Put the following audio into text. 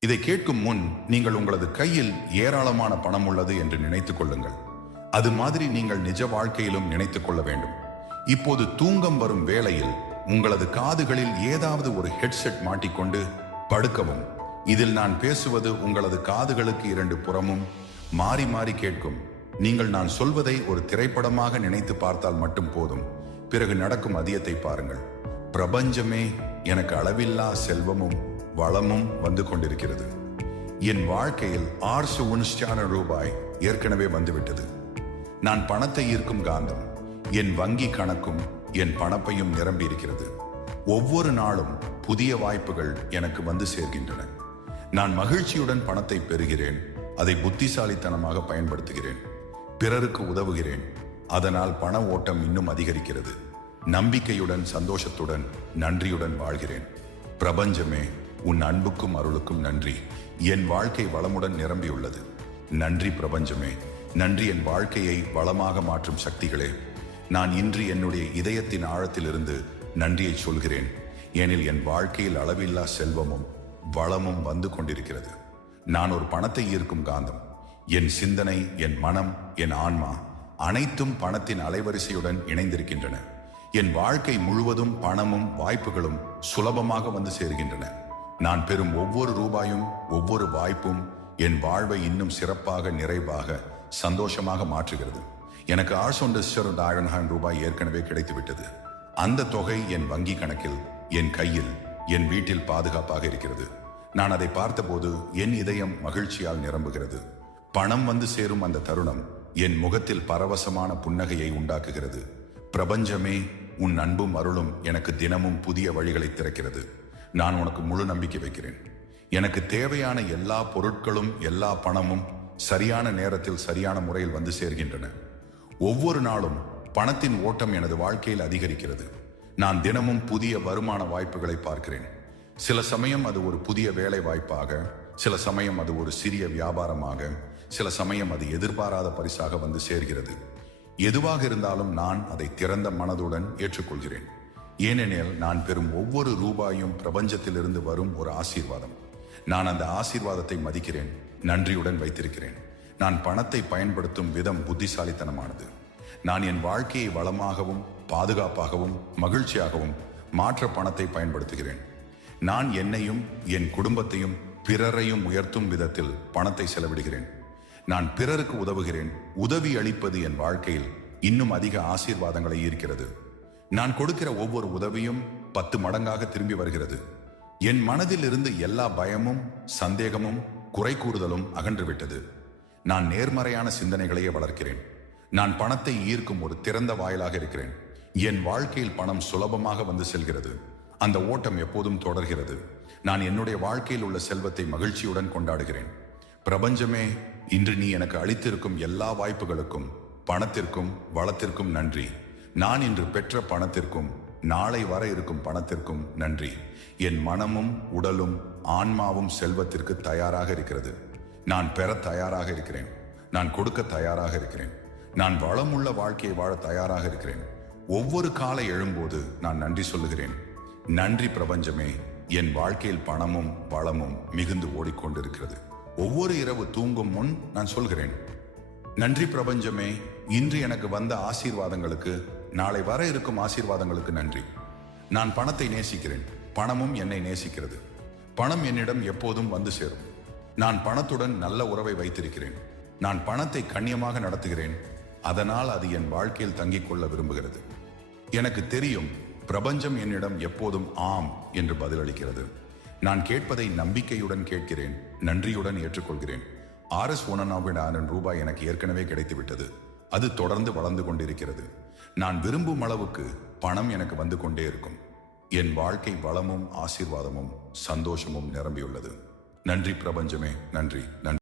இதை கேட்கும் முன் நீங்கள் உங்களது கையில் ஏராளமான பணம் உள்ளது என்று நினைத்துக் கொள்ளுங்கள். அது மாதிரி நீங்கள் நிஜ வாழ்க்கையிலும் நினைத்துக் கொள்ள வேண்டும். இப்போது தூங்கம் வரும் வேளையில் உங்களது காதுகளில் ஏதாவது ஒரு ஹெட்செட் மாட்டிக்கொண்டு படுக்கவும். இதில் நான் பேசுவது உங்களது காதுகளுக்கு இரண்டு புறமும் மாறி மாறி கேட்கும். நீங்கள் நான் சொல்வதை ஒரு திரைப்படமாக நினைத்து பார்த்தால் மட்டும் போதும். பிறகு நடக்கும் அதியத்தை பாருங்கள். பிரபஞ்சமே எனக்கு அளவில்லா செல்வமும் வளமும் வந்து கொண்டிருக்கிறது. என் வாழ்க்கையில் ஆர்சு உனிஷ்டான ரூபாய் ஏற்கனவே வந்துவிட்டது. நான் பணத்தை ஈர்க்கும் காந்தம் என் வங்கி கணக்கும் என் பணப்பையும் நிரம்பி இருக்கிறது. ஒவ்வொரு நாளும் புதிய வாய்ப்புகள் எனக்கு வந்து சேர்கின்றன. நான் மகிழ்ச்சியுடன் பணத்தை பெறுகிறேன் அதை புத்திசாலித்தனமாக பயன்படுத்துகிறேன். பிறருக்கு உதவுகிறேன் அதனால் பண ஓட்டம் இன்னும் அதிகரிக்கிறது. நம்பிக்கையுடன் சந்தோஷத்துடன் நன்றியுடன் வாழ்கிறேன். பிரபஞ்சமே உன் அன்புக்கும் அருளுக்கும் நன்றி. என் வாழ்க்கை வளமுடன் நிரம்பியுள்ளது. நன்றி பிரபஞ்சமே. நன்றி என் வாழ்க்கையை வளமாக மாற்றும் சக்திகளே. நான் இன்று என்னுடைய இதயத்தின் ஆழத்திலிருந்து நன்றியை சொல்கிறேன். ஏனில் என் வாழ்க்கையில் அளவில்லா செல்வமும் வளமும் வந்து கொண்டிருக்கிறது. நான் ஒரு பணத்தை ஈர்க்கும் காந்தம். என் சிந்தனை என் மனம் என் ஆன்மா அனைத்தும் பணத்தின் அலைவரிசையுடன் இணைந்திருக்கின்றன. என் வாழ்க்கை முழுவதும் பணமும் வாய்ப்புகளும் சுலபமாக வந்து சேர்கின்றன. நான் பெறும் ஒவ்வொரு ரூபாயும் ஒவ்வொரு வாய்ப்பும் என் வாழ்வை இன்னும் சிறப்பாக நிறைவாக சந்தோஷமாக மாற்றுகிறது. எனக்கு ஆர்சொண்டு ஆயிரம் ரூபாய் ஏற்கனவே கிடைத்துவிட்டது. அந்த தொகை என் வங்கி கணக்கில் என் கையில் என் வீட்டில் பாதுகாப்பாக இருக்கிறது. நான் அதை பார்த்தபோது என் இதயம் மகிழ்ச்சியால் நிரம்புகிறது. பணம் வந்து சேரும் அந்த தருணம் என் முகத்தில் பரவசமான புன்னகையை உண்டாக்குகிறது. பிரபஞ்சமே உன் அன்பும் அருளும் எனக்கு தினமும் புதிய வழிகளை திறக்கிறது. நான் உனக்கு முழு நம்பிக்கை வைக்கிறேன். எனக்கு தேவையான எல்லா பொருட்களும் எல்லா பணமும் சரியான நேரத்தில் சரியான முறையில் வந்து சேர்கின்றன. ஒவ்வொரு நாளும் பணத்தின் ஓட்டம் எனது வாழ்க்கையில் அதிகரிக்கிறது. நான் தினமும் புதிய வருமான வாய்ப்புகளை பார்க்கிறேன். சில சமயம் அது ஒரு புதிய வேலை வாய்ப்பாக சில சமயம் அது ஒரு சிறிய வியாபாரமாக சில சமயம் அது எதிர்பாராத பரிசாக வந்து சேர்கிறது. எதுவாக இருந்தாலும் நான் அதை திறந்த மனதுடன் ஏற்றுக்கொள்கிறேன். ஏனெனில் நான் பெறும் ஒவ்வொரு ரூபாயும் பிரபஞ்சத்திலிருந்து வரும் ஒரு ஆசீர்வாதம். நான் அந்த ஆசீர்வாதத்தை மதிக்கிறேன் நன்றியுடன் வைத்திருக்கிறேன். நான் பணத்தை பயன்படுத்தும் விதம் புத்திசாலித்தனமானது. நான் என் வாழ்க்கையை வளமாகவும் பாதுகாப்பாகவும் மகிழ்ச்சியாகவும் மாற்ற பணத்தை பயன்படுத்துகிறேன். நான் என்னையும் என் குடும்பத்தையும் பிறரையும் உயர்த்தும் விதத்தில் பணத்தை செலவிடுகிறேன். நான் பிறருக்கு உதவுகிறேன் உதவி அளிப்பது என் வாழ்க்கையில் இன்னும் அதிக ஆசீர்வாதங்களை ஈர்க்கிறது. நான் கொடுக்கிற ஒவ்வொரு உதவியும் பத்து மடங்காக திரும்பி வருகிறது. என் மனதில் இருந்து எல்லா பயமும் சந்தேகமும் குறை கூறுதலும் அகன்றுவிட்டது நான் நேர்மறையான சிந்தனைகளையே வளர்க்கிறேன். நான் பணத்தை ஈர்க்கும் ஒரு திறந்த வாயிலாக இருக்கிறேன். என் வாழ்க்கையில் பணம் சுலபமாக வந்து செல்கிறது. அந்த ஓட்டம் எப்போதும் தொடர்கிறது. நான் என்னுடைய வாழ்க்கையில் உள்ள செல்வத்தை மகிழ்ச்சியுடன் கொண்டாடுகிறேன். பிரபஞ்சமே இன்று நீ எனக்கு அளித்திருக்கும் எல்லா வாய்ப்புகளுக்கும் பணத்திற்கும் வளத்திற்கும் நன்றி. நான் இன்று பெற்ற பணத்திற்கும் நாளை வர இருக்கும் பணத்திற்கும் நன்றி. என் மனமும் உடலும் ஆன்மாவும் செல்வத்திற்கு தயாராக இருக்கிறது. நான் பெற தயாராக இருக்கிறேன். நான் கொடுக்க தயாராக இருக்கிறேன். நான் வளமுள்ள வாழ்க்கையை வாழ தயாராக இருக்கிறேன். ஒவ்வொரு காலை எழும்போது நான் நன்றி சொல்லுகிறேன். நன்றி பிரபஞ்சமே என் வாழ்க்கையில் பணமும் வளமும் மிகுந்து ஓடிக்கொண்டிருக்கிறது. ஒவ்வொரு இரவு தூங்கும் முன் நான் சொல்கிறேன். நன்றி பிரபஞ்சமே இன்று எனக்கு வந்த ஆசீர்வாதங்களுக்கு நாளை வர இருக்கும் ஆசீர்வாதங்களுக்கு நன்றி. நான் பணத்தை நேசிக்கிறேன். பணமும் என்னை நேசிக்கிறது. பணம் என்னிடம் எப்போதும் வந்து சேரும். நான் பணத்துடன் நல்ல உறவை வைத்திருக்கிறேன். நான் பணத்தை கண்ணியமாக நடத்துகிறேன். அதனால் அது என் வாழ்க்கையில் தங்கிக் கொள்ள விரும்புகிறது. எனக்கு தெரியும் பிரபஞ்சம் என்னிடம் எப்போதும் ஆம் என்று பதிலளிக்கிறது. நான் கேட்பதை நம்பிக்கையுடன் கேட்கிறேன். நன்றியுடன் ஏற்றுக்கொள்கிறேன். ஆர் எஸ் ஒனனாவின் ரூபாய் எனக்கு ஏற்கனவே கிடைத்துவிட்டது. அது தொடர்ந்து வளர்ந்து கொண்டிருக்கிறது. நான் விரும்பும் அளவுக்கு பணம் எனக்கு வந்து கொண்டே இருக்கும். என் வாழ்க்கை வளமும் ஆசீர்வாதமும் சந்தோஷமும் நிரம்பியுள்ளது. நன்றி பிரபஞ்சமே நன்றி நன்றி.